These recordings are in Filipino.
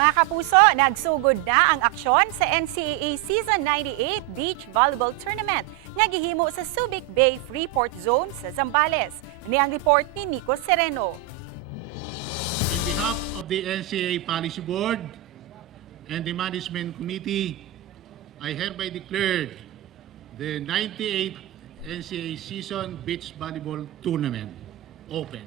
Mga kapuso, nagsugod na ang aksyon sa NCAA Season 98 Beach Volleyball Tournament nga gihimo sa Subic Bay Freeport Zone sa Zambales. Ni ang report ni Nico Sereno. On behalf of the NCAA Policy Board and the Management Committee, I hereby declare the 98th NCAA Season Beach Volleyball Tournament open.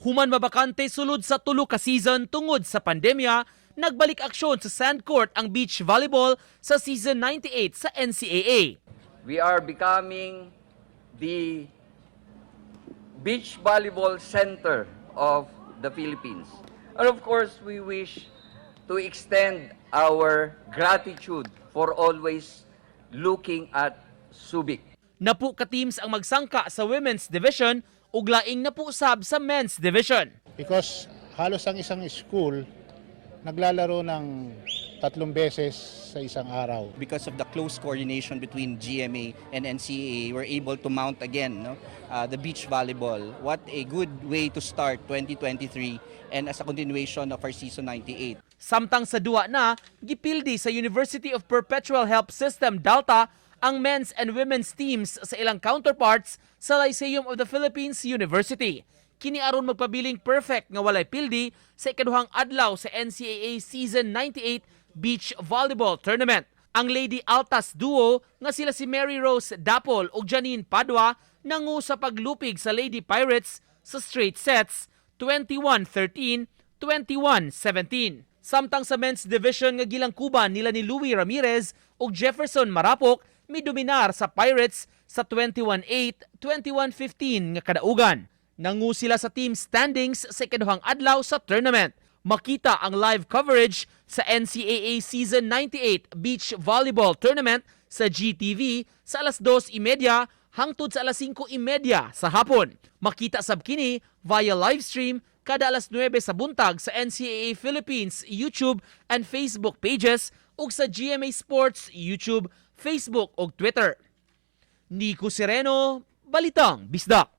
Human mabakante sulod sa tulo ka season tungod sa pandemya, nagbalik aksyon sa sand court ang beach volleyball sa season 98 sa NCAA. We are becoming the beach volleyball center of the Philippines. And of course, we wish to extend our gratitude for always looking at Subic. Napu ka teams ang magsangka sa women's division ug laing napu usab sa men's division. Because halos ang isang school naglalaro ng 3 beses sa isang araw. Because of the close coordination between GMA and NCAA, we're able to mount again the beach volleyball. What a good way to start 2023 and as a continuation of our season 98. Samtang sa duwa na, gipildi sa University of Perpetual Help System Delta ang men's and women's teams sa ilang counterparts sa Lyceum of the Philippines University. Kini aron magpabiling perfect nga walay pildi sa ikaduhang adlaw sa NCAA Season 98 Beach Volleyball Tournament. Ang Lady Altas duo nga sila si Mary Rose Dapol ug Janine Padua nangu sa paglupig sa Lady Pirates sa straight sets 21-13, 21-17. Samtang sa men's division nga gilangkuban nila ni Louie Ramirez ug Jefferson Marapok midominar sa Pirates sa 21-8, 21-15 nga kadaugan. Nangu sila sa team standings sa ikaduhang adlaw sa tournament. Makita ang live coverage sa NCAA Season 98 Beach Volleyball Tournament sa GTV sa alas 2:30 hangtod sa alas 5:30 sa hapon. Makita sab kini via livestream kada alas 9 sa buntag sa NCAA Philippines YouTube and Facebook pages ug sa GMA Sports YouTube, Facebook ug Twitter. Nico Sereno, Balitang Bisdak.